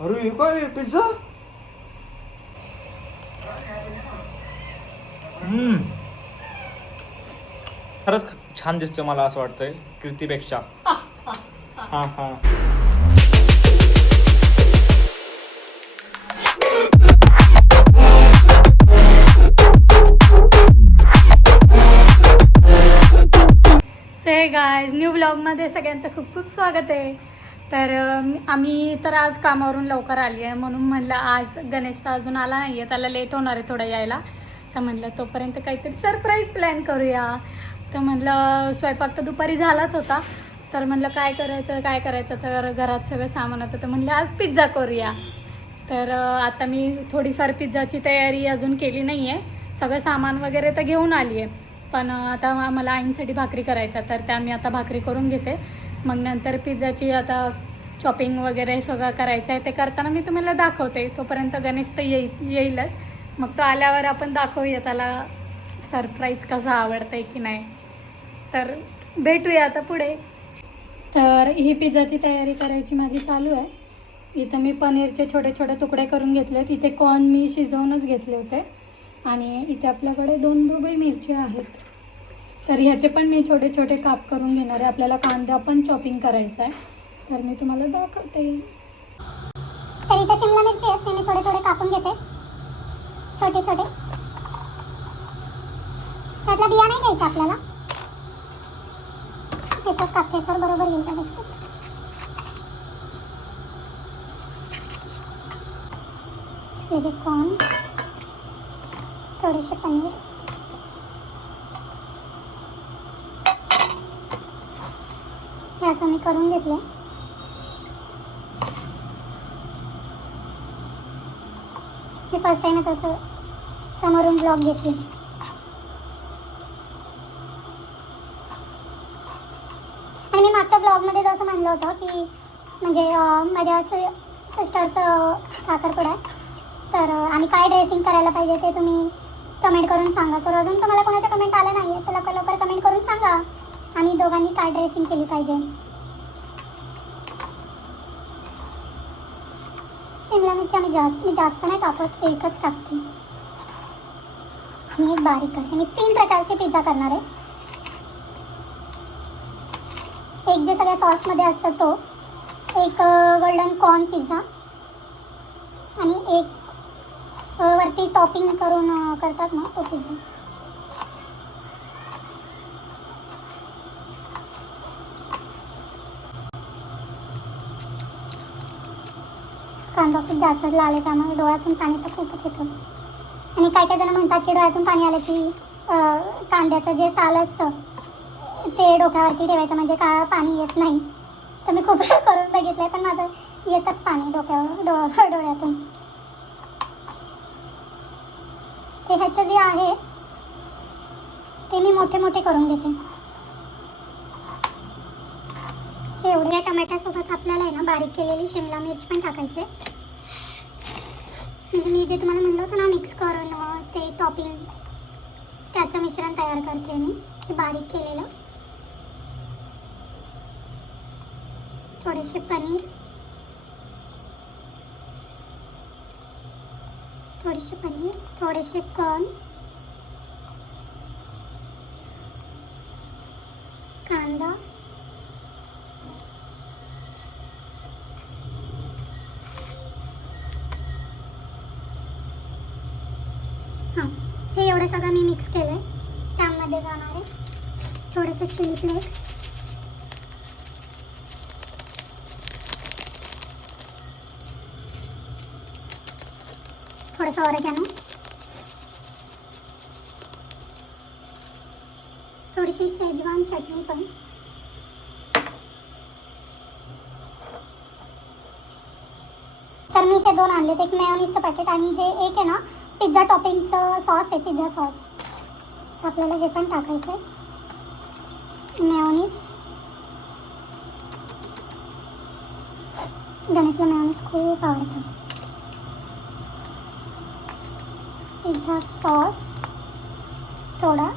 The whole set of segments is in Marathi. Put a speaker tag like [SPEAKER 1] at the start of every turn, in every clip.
[SPEAKER 1] अरे हे काय पिझ्झा? हम्म. खरंच छान दिसतोय मला असं वाटतंय कीर्तीपेक्षा हा हा.
[SPEAKER 2] से गायज न्यू ब्लॉगमध्ये सगळ्यांचं खूप खूप स्वागत आहे. तर आम्ही तर आज कामावरून लवकर आली आहे. म्हणून म्हणलं आज गणेश तर अजून आला नाही आहे त्याला लेट होणार आहे थोडं यायला. तर म्हणलं तोपर्यंत काहीतरी सरप्राईज प्लॅन करूया. तर म्हणलं स्वयंपाक तर दुपारी झालाच होता. तर म्हणलं काय करायचं काय करायचं? तर घरात सगळं सामान होतं. तर म्हणलं आज पिझ्झा करूया. तर आता मी थोडीफार पिझ्झाची तयारी अजून केली नाही आहे सगळं सामान वगैरे तर घेऊन आली आहे पण आता मला आईंसाठी भाकरी करायच्या तर त्या मी आता भाकरी करून घेते. मग नंतर पिझ्झाची आता चॉपिंग वगैरे सगळं करायचं आहे ते करताना मी तुम्हाला दाखवते. तोपर्यंत गणेश तर येईल येईलच. मग तो आल्यावर आपण दाखवूया त्याला सरप्राईज कसं आवडतं आहे की नाही. तर भेटूया आता पुढे. तर ही पिझ्झाची तयारी करायची माझी चालू आहे. इथं मी पनीरचे छोटे छोटे तुकडे करून घेतलेत. इथे कॉर्न मी शिजवूनच घेतले होते. आणि इथे आपल्याकडे दोन ढोबळी मिरची आहेत. तर ह्याचे पण मी छोटे छोटे काप करून घेणार आहे. आपल्याला कांदा पण चॉपिंग करायचा आहे. तर मी तुम्हाला दाखवते.
[SPEAKER 3] तर इथे शिमला मिरची आहेत ते मी थोडे थोडे कापून घेते. छोटे छोटे. त्यातला बिया नाही घ्यायचा आपल्याला? त्याच्यावर काप त्याच्यावर बरोबर येईल का दिसते हे कॉर्न थोडेसे पनीर. असं मी करून घेतलं मी फर्स्ट टाइमच असं समोरून ब्लॉग घेतली. आणि मी मागच्या ब्लॉगमध्ये असं म्हणलं होतं की म्हणजे माझ्या माझ्या सिस्टरचं साखरपुडा आहे. तर आणि काय ड्रेसिंग करायला पाहिजे ते तुम्ही कमेंट करून सांगा. तर अजून तुम्हाला कोणाच्या कमेंट आल्या नाही आहे तर लवकर लवकर कमेंट करून सांगा. आणि दोघांनी काय ड्रेसिंग केली पाहिजे. शिमला मिरची आम्ही जास्त मी जास्त नाही कापत एकच कापते. आणि एक बारीक करते. मी तीन प्रकारचे पिझ्झा करणार आहे. एक जे सगळ्या सॉसमध्ये असतं तो एक गोल्डन कॉर्न पिझ्झा आणि एक वरती टॉपिंग करून करतात ना तो पिझ्झा कांदा खूप जास्त लाल आहे त्यामुळे डोळ्यातून पाणी तर खूपच येतं. आणि काही काही जण म्हणतात की डोळ्यातून पाणी आलं की कांद्याचं जे साल असतं ते डोक्यावरती ठेवायचं म्हणजे का पाणी येत नाही. तर मी खूप करून बघितलं आहे पण माझं येतच पाणी डोक्यावर डो डोळ्यातून. ते ह्याचं जे आहे ते मी मोठे मोठे करून घेते. एवढ्या टमाट्यासोबत आपल्याला आहे ना बारीक केलेली शिमला मिरची पण टाकायची. आहे. म्हणजे मी जे तुम्हाला म्हणलं होतं ना मिक्स करून ते टॉपिंग त्याचं मिश्रण तयार करते मी हे बारीक केलेलं. थोडेसे पनीर. थोडेसे पनीर थोडेसे कॉर्न कांदा. हां. हे एवढं सगळं मी मिक्स केलं आहे त्यामध्ये जाणार आहे. थोडंसं चिली फ्लेक्स थोडंसं ऑरेगॅनो थोडीशी सेजवान चटणी पण. तर मी हे दोन आणलेत. एक मेयोनीजचं पॅकेट आणि हे एक आहे ना पिझ्झा टॉपिंगचं सॉस आहे पिझ्झा सॉस. आपल्याला हे पण टाकायचं आहे मेयोनीज. गणेशला मेयोनीज खूप आवडतं. Pizza sauce. थोडा.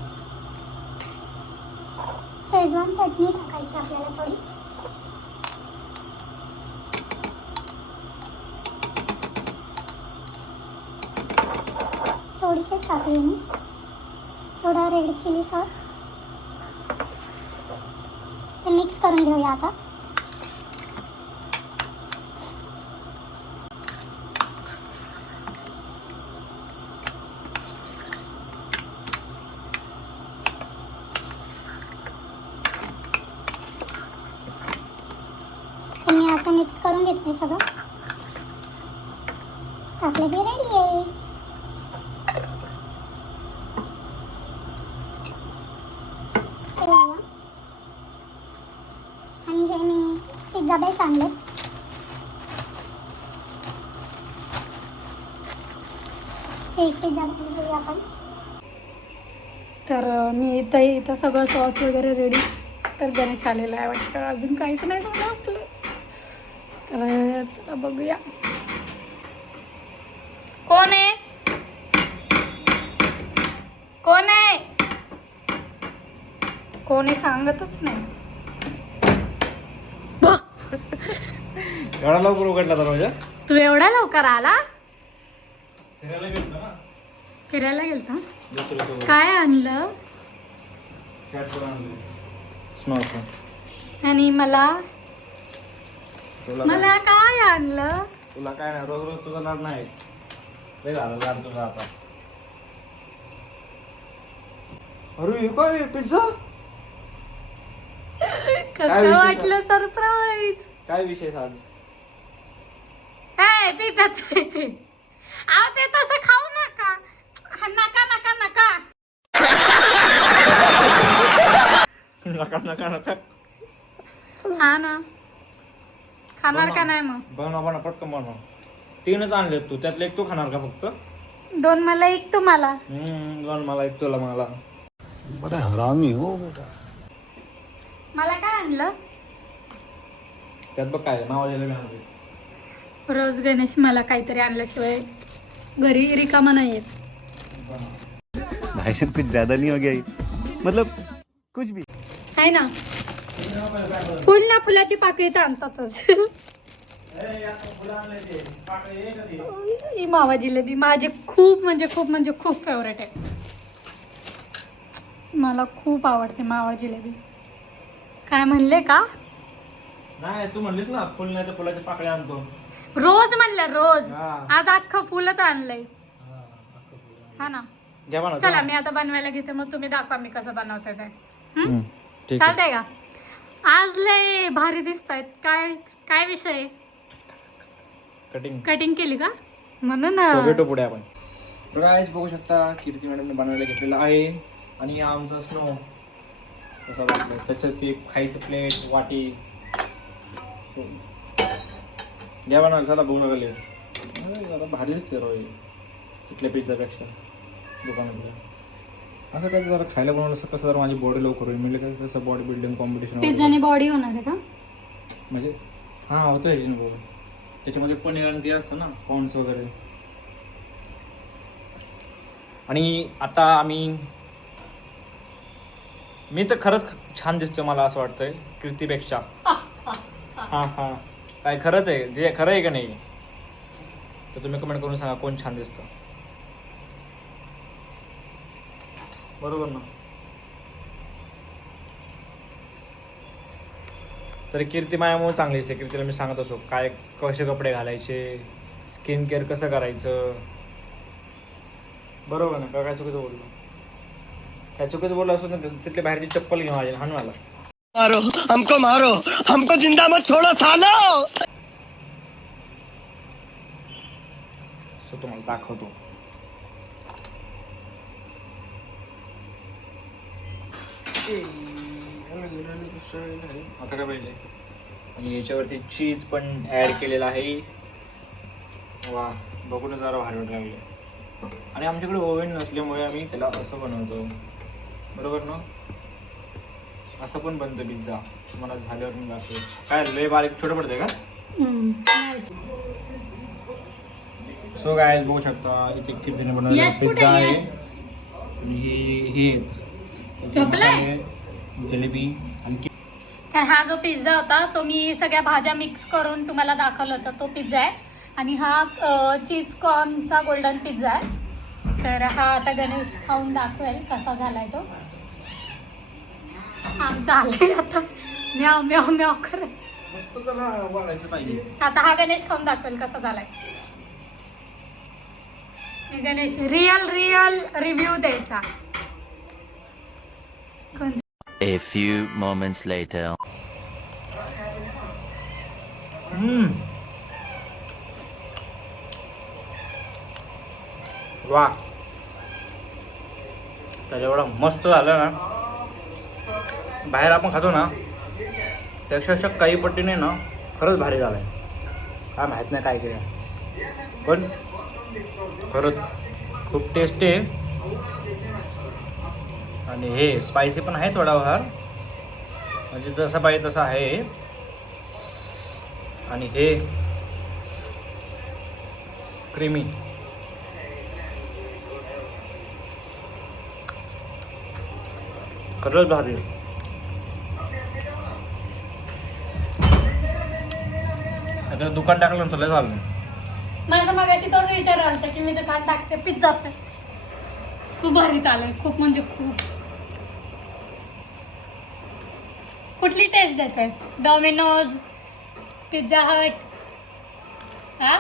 [SPEAKER 3] शेजवान चटणी टाकायची आपल्याला थोडी. थोडीशीच टाकली मी थोडा रेड चिली सॉस. ते मिक्स करून घेऊया आता तर मी असं मिक्स करून घेतलं सगळं तर आपलं हे रेडी आहे करूया. आणि हे मी पिझ्झा चांगले. एक आपण.
[SPEAKER 2] तर मी इथं इथं सगळं सॉस वगैरे रेडी तर गणेश आलेला आहे वाटतं. अजून काहीच नाही झालं आपलं. तर चला बघूया. कोण आहे? कोण आहे? कोणी सांगतच नाही.
[SPEAKER 1] एवढा लवकर उघडला दरवाजा
[SPEAKER 2] तू एवढा लवकर आला?
[SPEAKER 1] फिरायला गेलो ना?
[SPEAKER 2] फिरायला गेलता?
[SPEAKER 1] मित्रासोबत.
[SPEAKER 2] काय आणलं. आणि मला?
[SPEAKER 1] तुला
[SPEAKER 2] मला
[SPEAKER 1] काय-
[SPEAKER 2] काय आणलं?
[SPEAKER 1] तुला काय नाही रोज रोज तुझा लाड नाही. लय झालं लाड तुझा आता. अरे हे काय पिझ्झा?
[SPEAKER 2] कसं
[SPEAKER 1] विषय
[SPEAKER 2] वाटलं सरप्राईज
[SPEAKER 1] काय विशेष आज?
[SPEAKER 2] काय पिझ्झाच आहे ते अहो ते तसं खाऊ नका. हा, नका नका नका.
[SPEAKER 1] नका नका नका.
[SPEAKER 2] हा ना. खाणार का. नाही मग?
[SPEAKER 1] बनव बनव पटकन बनव तीनच आणले तू. त्यातले एक तू खाणार का फक्त?
[SPEAKER 2] दोन मला एक तुम्हाला.
[SPEAKER 1] हम्म दोन मला एक तुला मला.
[SPEAKER 4] बड़ा हरामी हो बेटा.
[SPEAKER 2] मला काय आणलं?
[SPEAKER 1] त्यात बघ काय नाव दिलं
[SPEAKER 2] रोज गणेश मला काहीतरी आणल्याशिवाय घरी रिकामा नाही येत
[SPEAKER 4] भाई साहब कुछ ज्यादा नहीं हो गया ये? मतलब कुछ भी.
[SPEAKER 2] आहे ना? फुल ना फुलाची पाकळी तर आणतातच. ही मावा जिलेबी माझे खूप म्हणजे खूप म्हणजे खूप फेवरेट आहे मला खूप आवडते मावा जिलेबी काय म्हणले का?
[SPEAKER 1] नाही तू म्हणलीस ना फुल नाही तर फुलाचे पाकळे आणतो.
[SPEAKER 2] रोज म्हणलं रोज.
[SPEAKER 1] हा.
[SPEAKER 2] आज अख्खं फुलच आणलंय. हा ना?
[SPEAKER 1] घ्या
[SPEAKER 2] चला मी आता बनवायला घेते मग तुम्ही दाखवा मी कसं बनवते ते. हं?
[SPEAKER 1] हम्म, ठीक आहे.
[SPEAKER 2] चालतंय का? आज लय भारी दिसत आहेत काय काय विषय? आहे?
[SPEAKER 1] कटिंग
[SPEAKER 2] कटिंग केली का? म्हणून.
[SPEAKER 1] भेटू पुढे आपण. गाईज बघू शकता कीर्ती मॅडमने बनवायला घेतलेला आहे आणि हा आमचा स्नो कसा वाटलं. त्याच्यात ते खायचं प्लेट वाटी. घ्या बनवायला चला बघू नका जरा भारी दिसते राव हे. तिथल्या पिझ्झापेक्षा दुकानातल्या. असं काय जरा खायला बनवलं असं कसं जरा माझी बॉडी लवकर होईल. म्हणजे काय कसं बॉडी बिल्डिंग कॉम्पिटिशन
[SPEAKER 2] पिझ्झाने बॉडी होणार आहे का?
[SPEAKER 1] म्हणजे हां होतं ह्याच्याने बरोबर त्याच्यामध्ये पनीर आणि ते असतं ना कॉर्न्स वगैरे. आणि आता आम्ही मी तर खरंच छान दिसतोय मला असं वाटतंय कीर्तीपेक्षा हा हा. काय खरंच आहे? जे खरं आहे का नाही? तर तुम्ही कमेंट करून सांगा कोण छान दिसतं. बरोबर ना? तर कीर्ती मायामुळे चांगली आहे कीर्तीला मी सांगत असो काय कसे कपडे घालायचे स्किन केअर कसं करायचं? बरोबर ना? का काय चुकीचं बोललो? काय चुकीचं बोललो असो ना तिथले बाहेरची चप्पल घेऊन माझी हाण मला
[SPEAKER 5] मारो हमको मारो हमको जिंदा मत छोड़ो सालो!
[SPEAKER 1] सो तुम्हाला दाखवतो. आता काय पाहिजे? आणि याच्यावरती चीज पण ऍड केलेलं आहे. वा बघूनच जरा भारी वाटायला लागले आणि आमच्याकडे ओव्हन नसल्यामुळे आम्ही त्याला असं बनवतो. बरोबर ना असं पण बनतं पिझ्झा तुम्हाला झाल्यावर मी दाखवेल काय लय बारीक छोटं पडतंय का. सो काय बघू शकता इथे बनवलेला
[SPEAKER 2] कुठे
[SPEAKER 1] पिझ्झा आहे? आणि हे हे आहेत. त्याचे
[SPEAKER 2] झोपलाय?
[SPEAKER 1] मसाले, जिलेबी आणि कि-
[SPEAKER 2] तर हा जो पिझ्झा होता तो मी सगळ्या भाज्या मिक्स करून तुम्हाला दाखवला होता तो पिझ्झा आहे आणि हा चीज कॉर्नचा गोल्डन पिझ्झा आहे तर हा आता गणेश खाऊन दाखवेल कसा झालाय तो. आमचा आलाय आता. म्याव म्याव म्याव करे
[SPEAKER 1] मस्त त्याला वाढायचं पाहिजे.
[SPEAKER 2] आता हा गणेश खाऊन दाखवेल कसा झालाय. गणेश रिअल रिअल रिव्ह्यू द्यायचा.
[SPEAKER 6] A few moments later.
[SPEAKER 1] हम्म. वा. तर एवढं मस्त झालं ना. बाहेर आपण खातो ना त्यापेक्षा काही पट्टीने ना खरंच भारी झालं आहे काय माहीत नाही काय केलं. पण खरंच खूप टेस्टी आहे. आणि हे स्पायसी पण आहे थोडाफार. म्हणजे जसं पाहिजे तसं आहे. आणि हे क्रीमी खरंच भारी. आता दुकान टाकलं तुला झालं.
[SPEAKER 2] माझं मगाशी तोच विचार आला होता की मी दुकान टाकते पिझ्झाचं. खूप भारी चालेल खूप म्हणजे खूप. कुठली टेस्ट द्यायचं आहे डॉमिनोज पिझ्झा हट हा?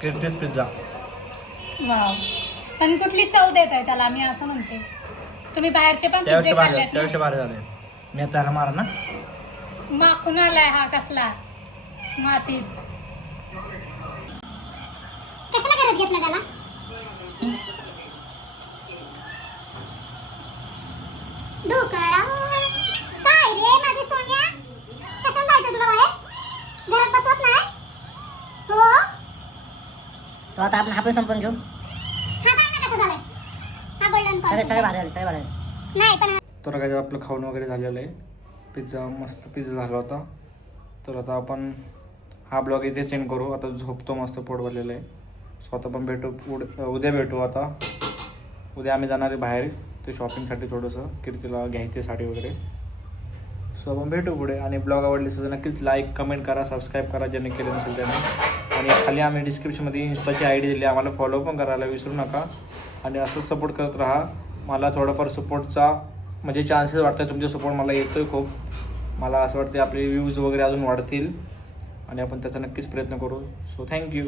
[SPEAKER 1] कीर्तीच पिझ्झा
[SPEAKER 2] वाव पण कुठली चव देत आहे त्याला? मी असं म्हणते. तुम्ही बाहेरचे पण पिझ्झे
[SPEAKER 1] भारी
[SPEAKER 2] खाल्लेत ना?
[SPEAKER 1] त्यापेक्षा भारी झाले मी त्याला मारा ना?
[SPEAKER 2] माखून आलाय हा कसला? मातीत.
[SPEAKER 3] कशाला करत घेतलं त्याला? डुकरा काय रे माझे सोन्या कशाला जायचं तुला बाहेर घरात बसवत नाही हो
[SPEAKER 7] तो आता आपण संपून घेऊ.
[SPEAKER 3] हा हा गोल्डन
[SPEAKER 7] सगळे सगळे भारी झाले सगळे भारी
[SPEAKER 3] पण
[SPEAKER 1] तर काय आपलं खाऊन वगैरे झालेलं आहे. पिझ्झा मस्त पिझ्झा झाला होता. तर आता आपण हा ब्लॉग इथे सेंड करू. आता झोपतो मस्त पोट भरलेलं आहे. सो आता पण भेटू उड उद्या भेटू आता. उद्या आम्ही जाणार आहे बाहेर ते शॉपिंगसाठी थोडंसं कीर्तीला घ्यायचे साडी वगैरे. सो आपण भेटू पुढे. आणि ब्लॉग आवडले तर नक्कीच लाईक कमेंट करा सबस्क्राईब करा ज्यांनी केलं नसेल त्यांनी आणि खाली आम्ही डिस्क्रिप्शनमध्ये इन्स्टाची आय डी दिली आम्हाला फॉलो पण करायला विसरू नका. आणि असंच सपोर्ट करत राहा. मला थोडाफार सपोर्टचा म्हणजे चान्सेस वाटतात तुमचा सपोर्ट मला येतो आहे खूप. मला असं वाटते आपले व्ह्यूज वगैरे अजून वाढतील. आणि आपण त्याचा नक्कीच प्रयत्न करू. So thank you